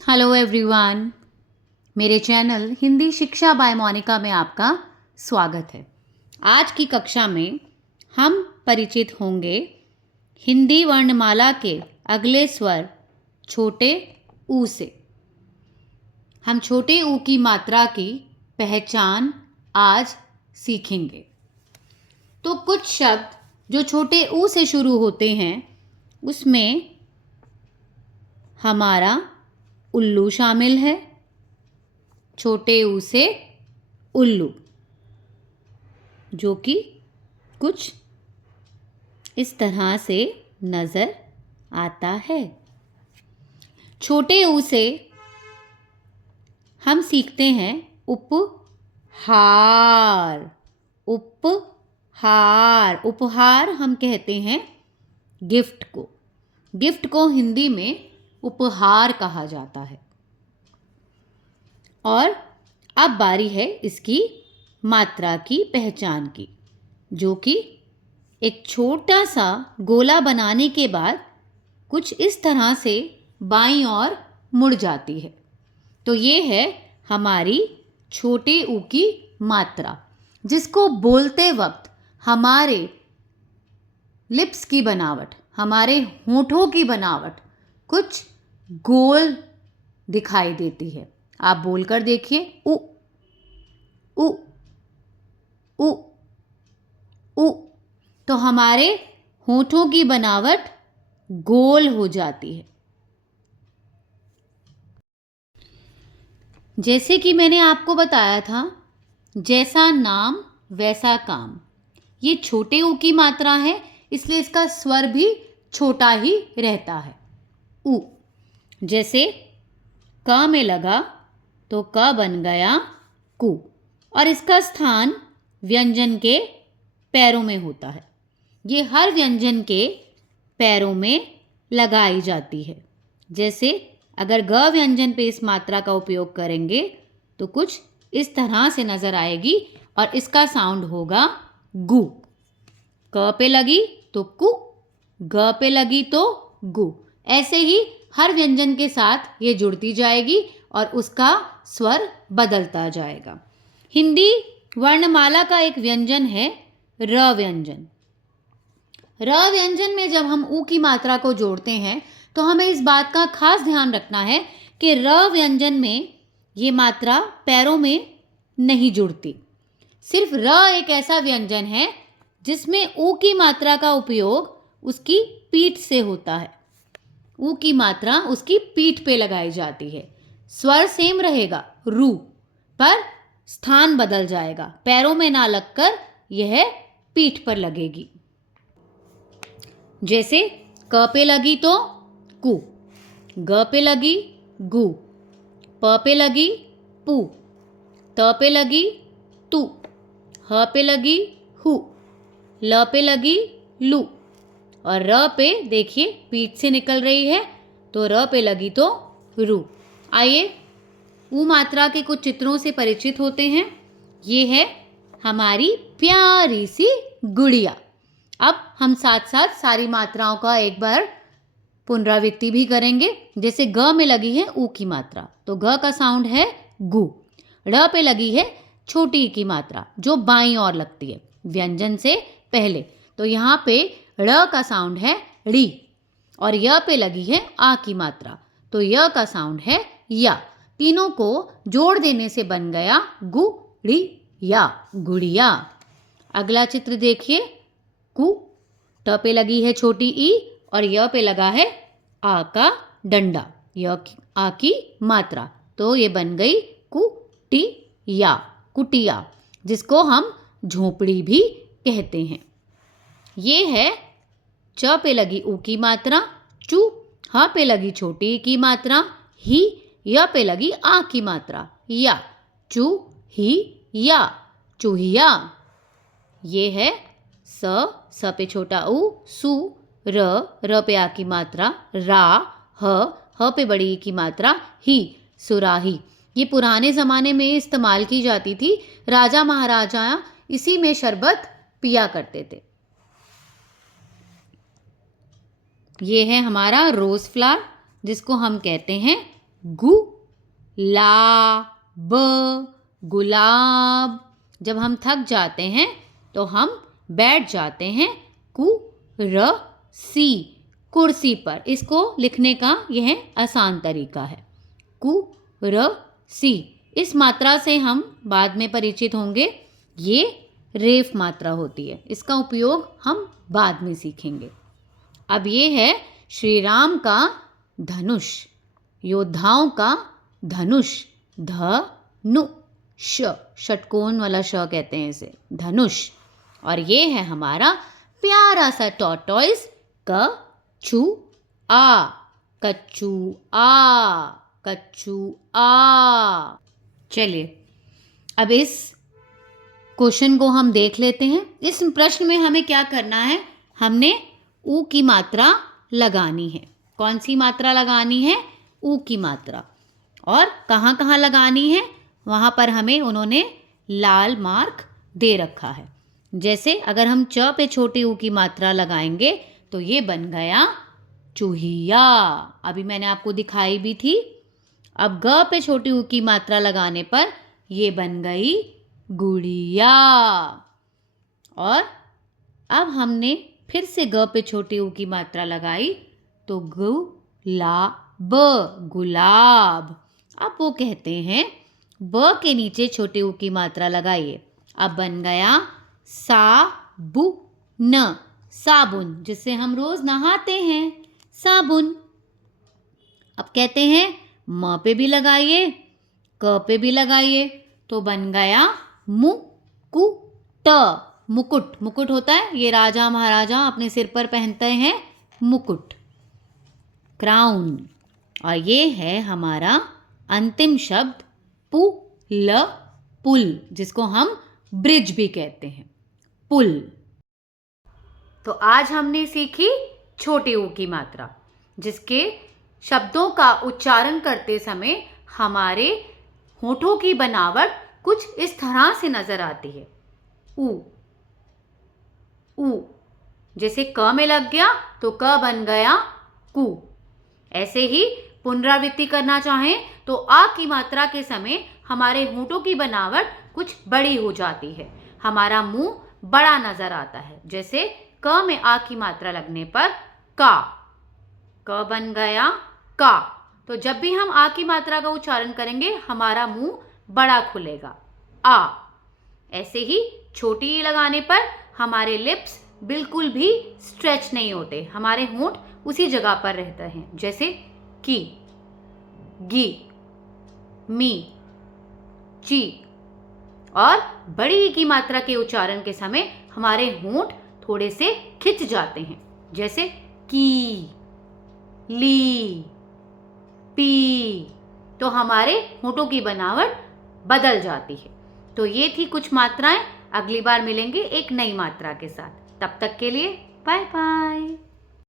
Hello everyone. मेरे channel Hindi शिक्षा bye Monika में आपका स्वागत है। आज की कक्षा में हम परिचित होंगे हिंदी वर्णमाला के अगले स्वर छोटे ऊ से। हम छोटे ऊ की मात्रा की पहचान आज सीखेंगे। तो कुछ शब्द जो छोटे ऊ से शुरू होते हैं उसमें हमारा उल्लू शामिल है। छोटे ऊ से उल्लू, जो कि कुछ इस तरह से नज़र आता है। छोटे ऊ से हम सीखते हैं उपहार। उपहार, उपहार हम कहते हैं गिफ्ट को। गिफ्ट को हिंदी में उपहार कहा जाता है। और अब बारी है इसकी मात्रा की पहचान की, जो कि एक छोटा सा गोला बनाने के बाद कुछ इस तरह से बाईं ओर मुड़ जाती है। तो ये है हमारी छोटे ऊ की मात्रा, जिसको बोलते वक्त हमारे लिप्स की बनावट, हमारे होठों की बनावट कुछ गोल दिखाई देती है। आप बोलकर देखिए, उ उ उ उ। तो हमारे होठों की बनावट गोल हो जाती है। जैसे कि मैंने आपको बताया था, जैसा नाम वैसा काम। ये छोटे ऊ की मात्रा है, इसलिए इसका स्वर भी छोटा ही रहता है, उ। जैसे क में लगा तो क बन गया कु, और इसका स्थान व्यंजन के पैरों में होता है। ये हर व्यंजन के पैरों में लगाई जाती है। जैसे अगर ग व्यंजन पे इस मात्रा का उपयोग करेंगे तो कुछ इस तरह से नज़र आएगी, और इसका साउंड होगा गु। क पे लगी तो कु, ग पे लगी तो गु। ऐसे ही हर व्यंजन के साथ ये जुड़ती जाएगी और उसका स्वर बदलता जाएगा। हिंदी वर्णमाला का एक व्यंजन है र व्यंजन। र व्यंजन में जब हम ऊ की मात्रा को जोड़ते हैं तो हमें इस बात का खास ध्यान रखना है कि र व्यंजन में ये मात्रा पैरों में नहीं जुड़ती। सिर्फ र एक ऐसा व्यंजन है जिसमें ऊ की मात्रा का उपयोग उसकी पीठ से होता है। ऊ की मात्रा उसकी पीठ पे लगाई जाती है। स्वर सेम रहेगा रू, पर स्थान बदल जाएगा। पैरों में ना लगकर यह पीठ पर लगेगी। जैसे क पे लगी तो कु, ग पे लगी गु, प पे लगी पू, त पे लगी तू, ह पे लगी हु, ल पे लगी लू, और र पे देखिए पीठ से निकल रही है तो र पे लगी तो रू। आइए ऊ मात्रा के कुछ चित्रों से परिचित होते हैं। ये है हमारी प्यारी सी गुड़िया। अब हम साथ साथ सारी मात्राओं का एक बार पुनरावृत्ति भी करेंगे। जैसे ग में लगी है ऊ की मात्रा तो ग का साउंड है गु। ड़ पे लगी है छोटी ई की मात्रा जो बाईं ओर लगती है व्यंजन से पहले, तो यहाँ पे ड़ का साउंड है ड़ी। और य पे लगी है आ की मात्रा तो य का साउंड है या। तीनों को जोड़ देने से बन गया गुड़िया, गुड़िया। अगला चित्र देखिए, कु, ट पे लगी है छोटी ई और य पे लगा है आ का डंडा, य आ की मात्रा, तो ये बन गई कुटिया, कुटिया, जिसको हम झोपड़ी भी कहते हैं। ये है च पे लगी ऊ की मात्रा चू, ह पे लगी छोटी ई की मात्रा ही, य पे लगी आ की मात्रा या, चू ही या, चूहिया। ये है स पे छोटा ऊ सु, र पे आ की मात्रा रा, ह पे बड़ी ई की मात्रा ही, सुराही। ये पुराने ज़माने में इस्तेमाल की जाती थी। राजा महाराजा इसी में शरबत पिया करते थे। ये है हमारा रोज़ फ्लावर, जिसको हम कहते हैं गु ला ब गुलाब। जब हम थक जाते हैं तो हम बैठ जाते हैं कु र सी कुर्सी पर। इसको लिखने का यह आसान तरीका है, कु र सी। इस मात्रा से हम बाद में परिचित होंगे, ये रेफ मात्रा होती है, इसका उपयोग हम बाद में सीखेंगे। अब ये है श्री राम का धनुष, योद्धाओं का धनुष, ध-नु ष, षटकोण वाला श कहते हैं इसे, धनुष। और ये है हमारा प्यारा सा टॉर्टोइस, क-छु आ, कच्छू आ, कच्छू आ। चलिए अब इस क्वेश्चन को हम देख लेते हैं। इस प्रश्न में हमें क्या करना है, हमने ऊ की मात्रा लगानी है। कौन सी मात्रा लगानी है, ऊ की मात्रा। और कहाँ कहाँ लगानी है, वहाँ पर हमें उन्होंने लाल मार्क दे रखा है। जैसे अगर हम च पे छोटी ऊ की मात्रा लगाएंगे तो ये बन गया चूहिया, अभी मैंने आपको दिखाई भी थी। अब ग पे छोटी ऊ की मात्रा लगाने पर ये बन गई गुड़िया। और अब हमने फिर से ग पे छोटी ऊ की मात्रा लगाई तो गु-ला-ब गुलाब। अब वो कहते हैं ब के नीचे छोटी ऊ की मात्रा लगाइए, अब बन गया सा-बु-न साबुन, जिससे हम रोज नहाते हैं, साबुन। अब कहते हैं म पे भी लगाइए, क पे भी लगाइए, तो बन गया मु-कु-त मुकुट। मुकुट होता है, ये राजा महाराजा अपने सिर पर पहनते हैं मुकुट, क्राउन। और ये है हमारा अंतिम शब्द पु-ल-पुल, जिसको हम ब्रिज भी कहते हैं, पुल। तो आज हमने सीखी छोटी ऊ की मात्रा, जिसके शब्दों का उच्चारण करते समय हमारे होठों की बनावट कुछ इस तरह से नजर आती है। ऊ, ऊ, जैसे क में लग गया तो क बन गया कु। ऐसे ही पुनरावृत्ति करना चाहें तो आ की मात्रा के समय हमारे होठों की बनावट कुछ बड़ी हो जाती है, हमारा मुंह बड़ा नजर आता है। जैसे क में आ की मात्रा लगने पर का, क बन गया का। तो जब भी हम आ की मात्रा का उच्चारण करेंगे हमारा मुंह बड़ा खुलेगा, आ। ऐसे ही छोटी ई लगाने पर हमारे लिप्स बिल्कुल भी स्ट्रेच नहीं होते, हमारे होंठ उसी जगह पर रहते हैं। जैसे की, गी, मी, ची। और बड़ी ई की मात्रा के उच्चारण के समय हमारे होंठ थोड़े से खिंच जाते हैं, जैसे की, ली, पी। तो हमारे होंठों की बनावट बदल जाती है। तो ये थी कुछ मात्राएं, अगली बार मिलेंगे एक नई मात्रा के साथ। तब तक के लिए बाय बाय।